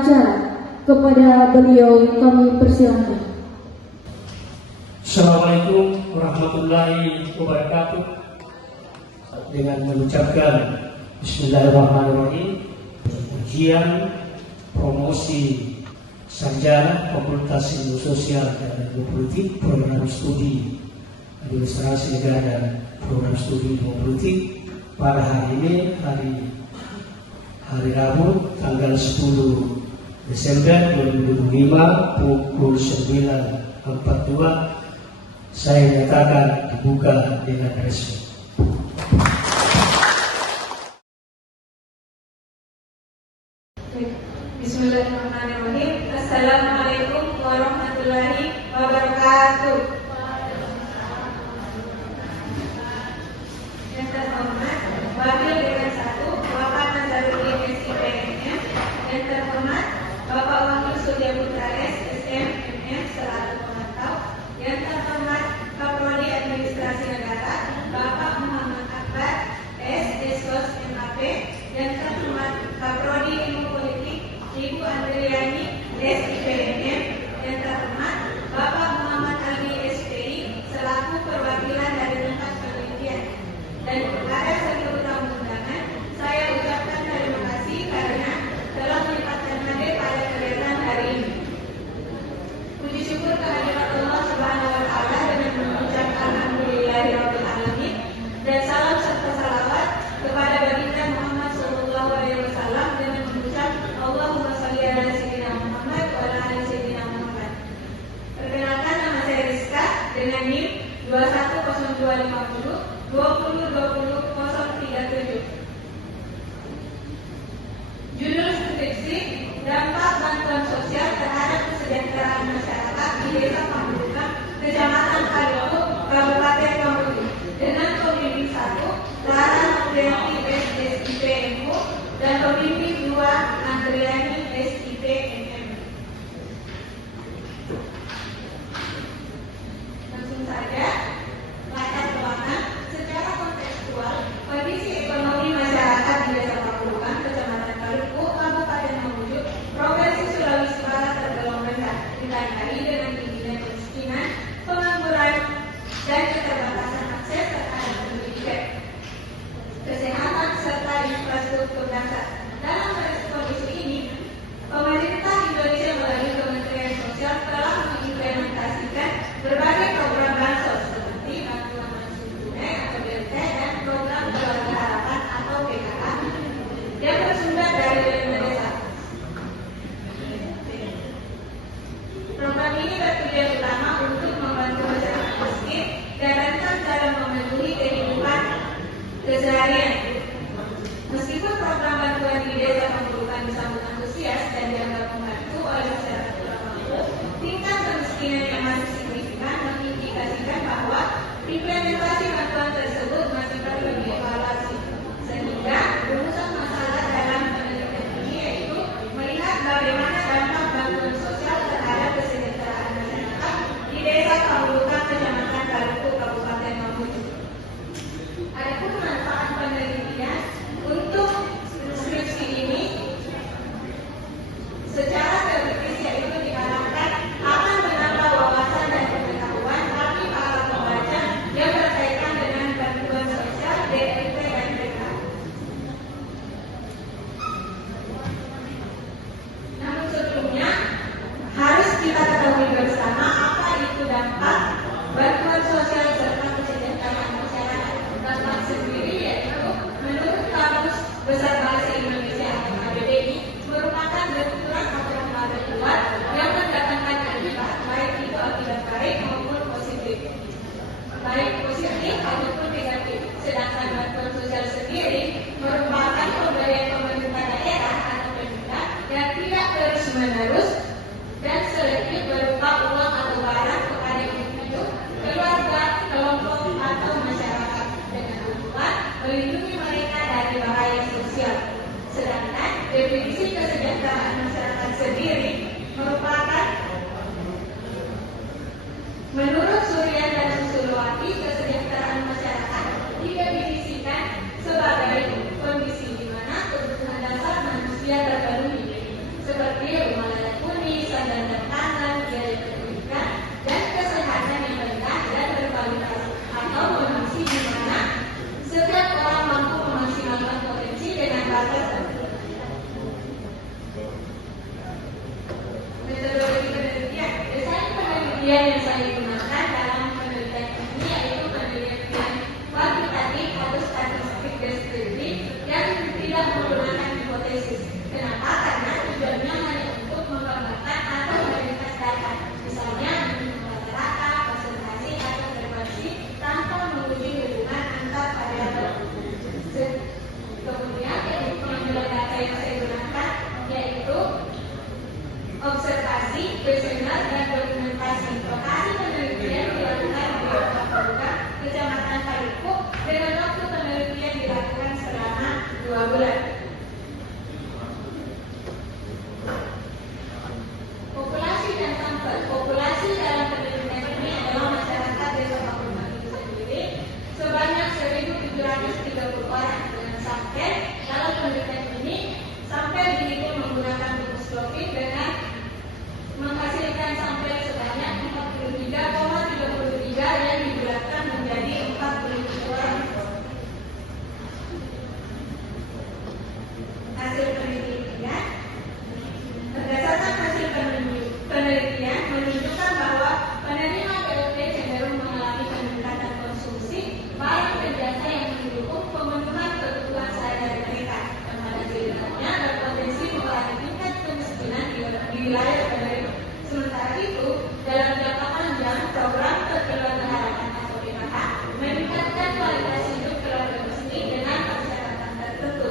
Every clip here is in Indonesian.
acara. Kepada beliau kami persilakan. Assalamualaikum warahmatullahi wabarakatuh. Dengan mengucapkan Bismillahirrahmanirrahim, ujian promosi sarjana Fakultas Ilmu Sosial dan Ilmu Politik, program studi Administrasi Negara dan program studi Ilmu Politik pada hari ini, hari Rabu tanggal 10 Desember 2025 pukul 9.42 saya nyatakan dibuka dengan resmi. Bismillahirrahmanirrahim. Assalamualaikum warahmatullahi wabarakatuh. Yang terhormat Wakil Dekan 1 Bapak Nazarudin SIPNM. Yang terhormat Bapak Wakil Surya Putra SMMM selaku pemantau. Yang terhormat Kapolri Administrasi Negara Bapak Muhammad Akbar SSOS MAP. Yang terhormat Kaprodi Ilmu Politik Ibu Andriani SIPNM. Yang terhormat Bapak Muhammad Ali SPI selaku perwakilan dari tempat penelitian. Dan kepada seluruh tamu undangan, saya ucapkan terima kasih karena telah menyempatkan hadir pada kegiatan hari ini. Puji syukur kehadirat Allah Subhanahu wa Ta'ala dengan mengucap alhamdulillahirabbil alamin dan salam serta salawat kepada baginda Muhammad sallallahu alaihi wasallam dengan mengucap Allahumma shalli ala sayyidina Muhammad wa ala ali sayyidina Muhammad. Perkenalkan, nama saya Rizka dengan NIM 210250 2020-037. Judul skripsi dampak bantuan sosial terhadap kesejahteraan masyarakat di Desa Pambukan, Kecamatan Kaliku, Kabupaten Pambukan, dengan pembimbing 1 Lara Nurdianti SIPMU dan pembimbing 2 Andriani SIPNM. Langsung saja. Latar belakang secara kontekstual kondisi ekonomi masyarakat di Desa Pambukan, Kecamatan Kaliku, Kabupaten Mamuju, Provinsi Sulawesi Barat tergolong rendah, ditandai dengan tingginya kemiskinan, pengangguran, dan keterbatasan akses terhadap pendidikan, kesehatan, serta infrastruktur dasar. Dalam kondisi ini, pemerintah Indonesia melalui Kementerian Sosial telah mengimplementasikan berbagai program bansos seperti bantuan langsung tunai atau BLT dan program keluarga harapan atau PKH yang bersumber dari dana desa. Program ini bertujuan utama untuk membantu masyarakat miskin dan rentan dalam memenuhi kehidupan keseharian. Meskipun program bantuan di Desa Pambukan disambut antusias dan dianggap membantu oleh masyarakat kurang mampu, tingkat kemiskinan yang masih signifikan mengindikasikan bahwa implementasi bantuan tersebut masih perlu dievaluasi. Sehingga rumusan masalah dalam penelitian ini yaitu melihat bagaimana dampak bantuan sosial terhadap kesejahteraan masyarakat di Desa Pambukan, Kecamatan Kaliku, Kabupaten Mamuju. Adapun manfaat penelitian untuk skripsi ini secara teoritis yaitu diharapkan akan menambah wawasan dan pengetahuan bagi para pembaca yang berkaitan dengan bantuan sosial, BLT, dan PKH. Namun sebelumnya harus kita ketahui bersama apa itu dampak bantuan sosial serta kesejahteraan masyarakat. Dampak sendiri yaitu menurut Kamus Besar Bahasa Indonesia atau KBBI merupakan benturan atau pengaruh luar yang mendatangkan akibat, baik itu akibat baik maupun positif, baik positif ataupun negatif. Sedangkan bantuan sosial sendiri merupakan pemberian pemerintah daerah atau Pemda yang tidak terus menerus dan selektif berupa uang atau barang kepada individu, keluarga, kelompok atau masyarakat dengan tujuan melindungi mereka dari bahaya sosial. Sedangkan definisi kesejahteraan masyarakat sendiri merupakan menurut Surya dan Susulowati, kesejahteraan masyarakat didefinisikan sebagai kondisi di mana kebutuhan dasar manusia terpenuhi, seperti bahasa yang saya gunakan yaitu observasi, kuesioner, dan dokumentasi. Lokasi penelitian dilakukan di Kabupaten Kecamatan Paliku dengan waktu penelitian dilakukan selama 2 bulan. Populasi dan sampel. Populasi dalam penelitian ini adalah masyarakat Desa Pakuman itu sendiri sebanyak 1.730 orang dengan sampel. Dalam penelitian ini sampel dihitung menggunakan rumus Slovin dengan menghasilkan sampel sebanyak 43,33 yang dibulatkan menjadi 40 orang. Hasil penelitian. Berdasarkan hasil penelitian menunjukkan bahwa penerima PLT cenderung mengalami peningkatan konsumsi barang dan jasa yang mendukung pemenuhan kebutuhan sehari-hari mereka. Yang pada ceritanya berpotensi mengalami tingkat kemiskinan di wilayah penerima. Sementara itu, dalam jangka panjang, program kekeluargaan harapan atau PKH meningkatkan kualitas hidup keluarga miskin dengan persyaratan tertentu,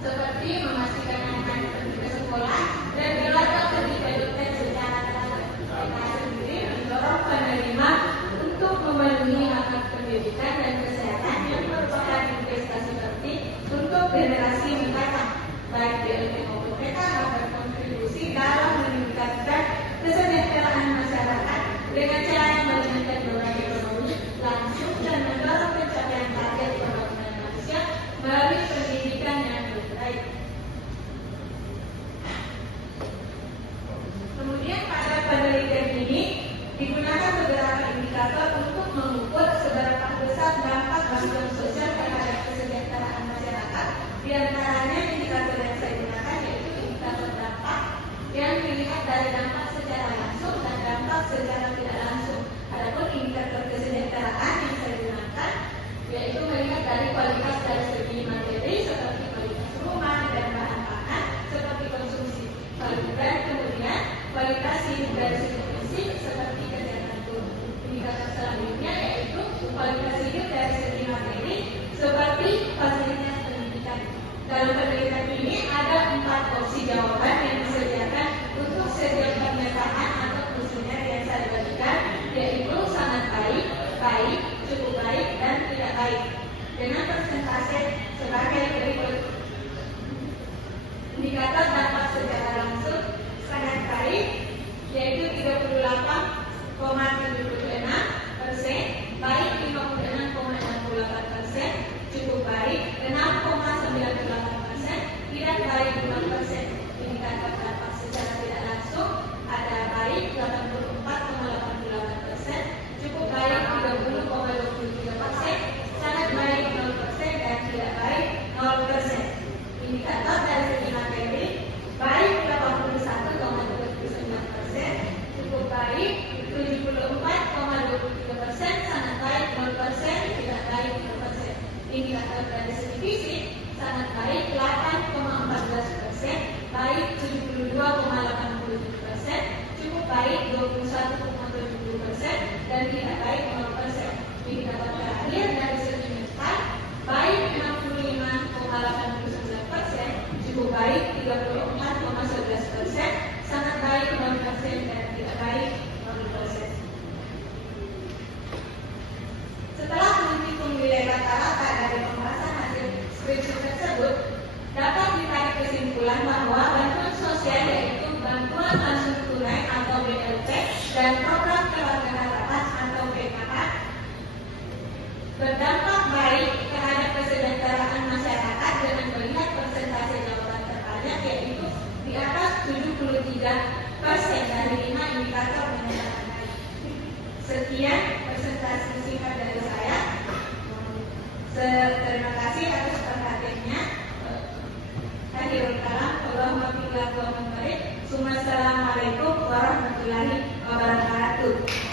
seperti memastikan anak-anak pergi ke sekolah dan keluarga pergi ke dokter secara teratur. PKH sendiri mendorong penerima untuk memenuhi hak pendidikan dan kesehatan yang merupakan investasi penting untuk generasi mendatang. Baik BLT maupun PKH berkontribusi dalam meningkatkan kesejahteraan masyarakat dengan cara meningkatkan beban ekonomi langsung dan mendorong pencapaian target pembangunan manusia melalui pendidikan yang lebih baik. Kemudian pada penelitian ini digunakan beberapa indikator untuk mengukur seberapa besar dampak bantuan sosial terhadap kesejahteraan masyarakat. Di antaranya indikator yang saya gunakan yaitu indikator dampak yang dilihat dari dampak secara langsung dan dampak secara tidak langsung. Adapun indikator kesejahteraan yang saya gunakan yaitu melihat dari kualitas dari segi materi seperti kualitas rumah dan bahan pangan seperti konsumsi. Dan kemudian kualitas hidup dari segi fisik seperti kesehatan tubuh. Indikator selanjutnya yaitu kualitas hidup dari segi materi seperti fasilitas pendidikan. Dalam penelitian ini ada 4 opsi jawaban yang disediakan untuk setiap pernyataan atau kuesioner yang saya bagikan, yaitu sangat baik, baik, cukup baik, dan tidak baik. Dengan persentase sebagai berikut. Indikator dampak secara langsung sangat baik, yaitu 38,76%, baik 56,68%, cukup baik 6,98%, tidak baik 6%. Indikator dampak secara tidak langsung ada baik 84,88%, cukup baik 30,23%, sangat baik 0%, dan tidak baik 0%. Indikator dari segi materi baik 81,29%, cukup baik 74,23%, sangat baik 0%, tidak baik 0%. Indikator dari segi fisik sangat baik 8,14%, baik 72,87%, cukup baik 21,70%, dan tidak baik 0%. Indikator terakhir dari segi mental baik 65,89%, cukup baik 34,11%, sangat baik 0%, dan tidak baik 0%. Setelah menghitung nilai rata-rata dari pembahasan hasil skripsi tersebut, dapat ditarik kesimpulan bahwa bantuan sosial yaitu bantuan langsung tunai atau BLT dan program keluarga harapan atau PKH berdampak baik terhadap kesejahteraan masyarakat dengan melihat persentase jawaban terbanyak yaitu di atas 73% dari 5 indikator menyatakan baik. Sekian presentasi singkat dari saya. Terima kasih atas perhatiannya. Akhirul kalam, Assalamualaikum warahmatullahi wabarakatuh.